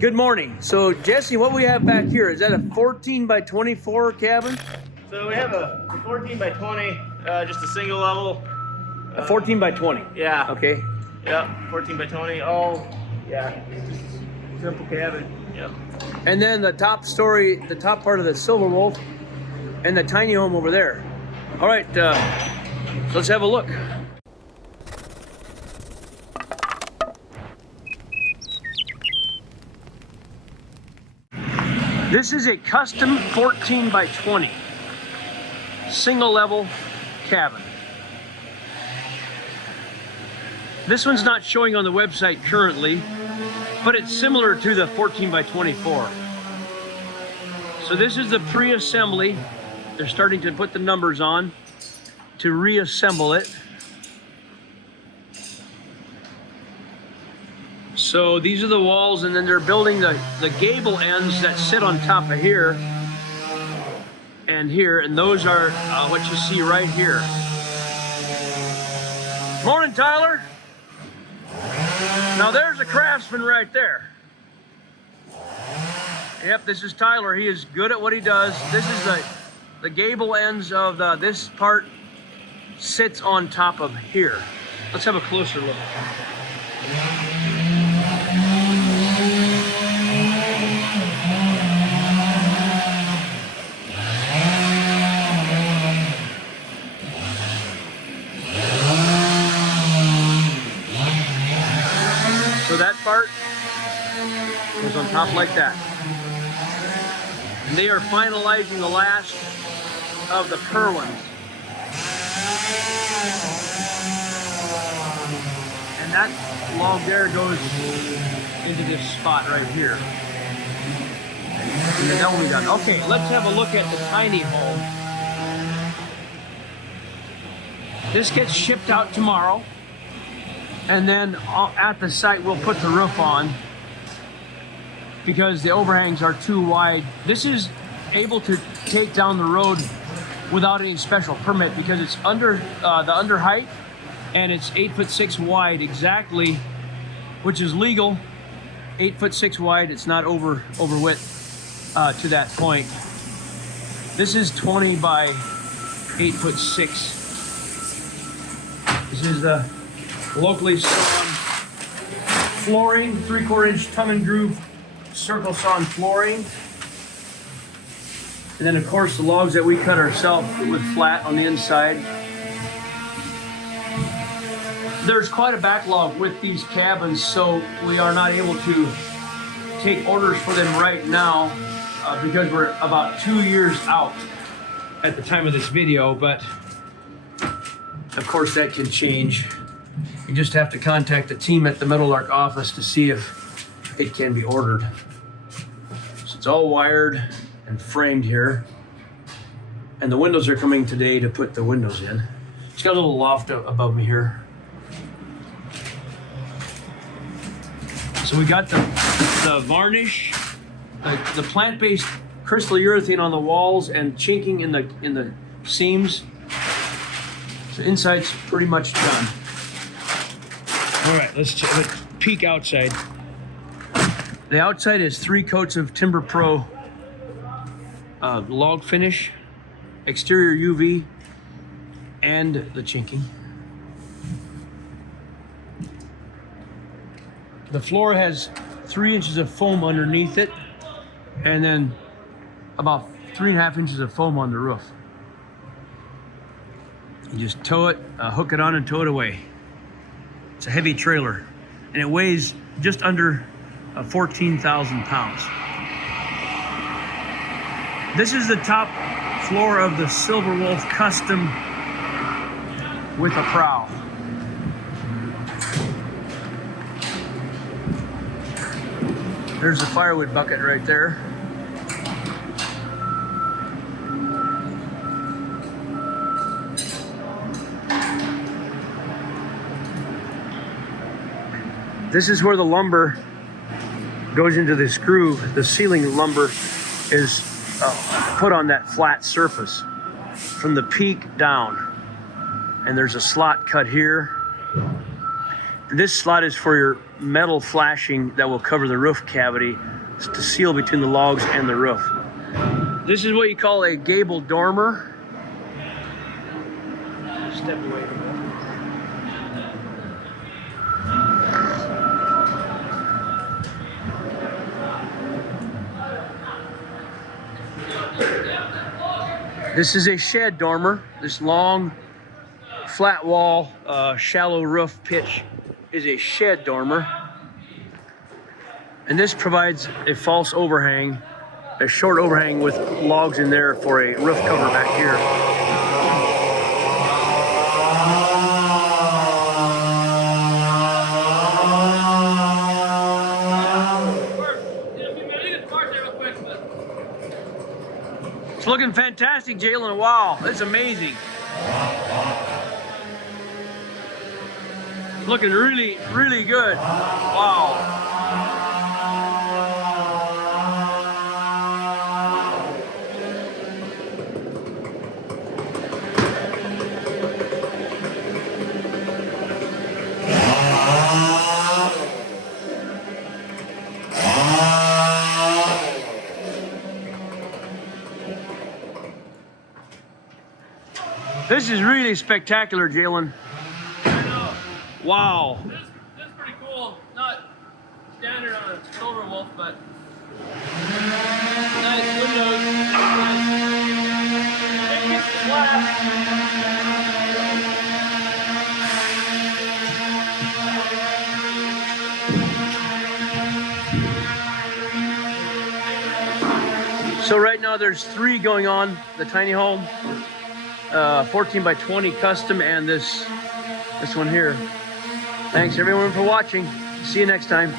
Good morning. So Jesse, what we have back here, is that a 14 by 24 cabin? So we have a 14 by 20, just a single level. A 14 by 20? Yeah. Okay. Yep, 14 by 20, all, yeah, just simple cabin, yep. And then the top story, the top part of the Silver Wolf, and the tiny home over there. All right, so let's have a look. This is a custom 14 by 20 single level cabin. This one's not showing on the website currently, but it's similar to the 14 by 24. So this is the pre-assembly. They're starting to put the numbers on to reassemble it. So these are the walls, and then they're building the gable ends that sit on top of here and here, and those are what you see right here. Morning, Tyler. Now there's a craftsman right there. Yep, this is Tyler. He is good at what he does. This is the gable ends of this part sits on top of here. Let's have a closer look. So that part goes on top like that. And they are finalizing the last of the purlins. And that log there goes into this spot right here. And then that will be done. Okay, let's have a look at the tiny home. This gets shipped out tomorrow. And then at the site, we'll put the roof on because the overhangs are too wide. This is able to take down the road without any special permit because it's under the under height, and it's 8'6" wide exactly, which is legal. 8'6" wide. It's not over width to that point. This is 20 by 8'6". This is the locally sawn flooring, 3/4 inch tongue and groove circle sawn flooring. And then of course the logs that we cut ourselves with flat on the inside. There's quite a backlog with these cabins, so we are not able to take orders for them right now because we're about 2 years out at the time of this video, but of course that can change. You just have to contact the team at the Meadowlark office to see if it can be ordered. So it's all wired and framed here. And the windows are coming today to put the windows in. It's got a little loft above me here. So we got the varnish, the plant-based crystal urethane on the walls and chinking in the seams. So inside's pretty much done. All right, let's peek outside. The outside is 3 coats of Timber Pro log finish, exterior UV, and the chinking. The floor has 3 inches of foam underneath it, and then about 3.5 inches of foam on the roof. You just tow it, hook it on and tow it away. It's a heavy trailer, and it weighs just under 14,000 pounds. This is the top floor of the Silver Wolf Custom with a prow. There's the firewood bucket right there. This is where the lumber goes into the screw. The ceiling lumber is put on that flat surface from the peak down. And there's a slot cut here. This slot is for your metal flashing that will cover the roof cavity to seal between the logs and the roof. This is what you call a gable dormer. Step away from that. This is a shed dormer. This long, flat wall, shallow roof pitch is a shed dormer. And this provides a false overhang, a short overhang with logs in there for a roof cover back here. It's looking fantastic, Jalen. Wow, that's amazing. Looking really, really good. Wow. This is really spectacular, Jalen. I know. Wow. This is pretty cool. Not standard on a silver wolf, but nice windows. It gets flat. So right now there's 3 going on, the tiny home, 14x20 custom, and this one here. Thanks everyone for watching. See you next time.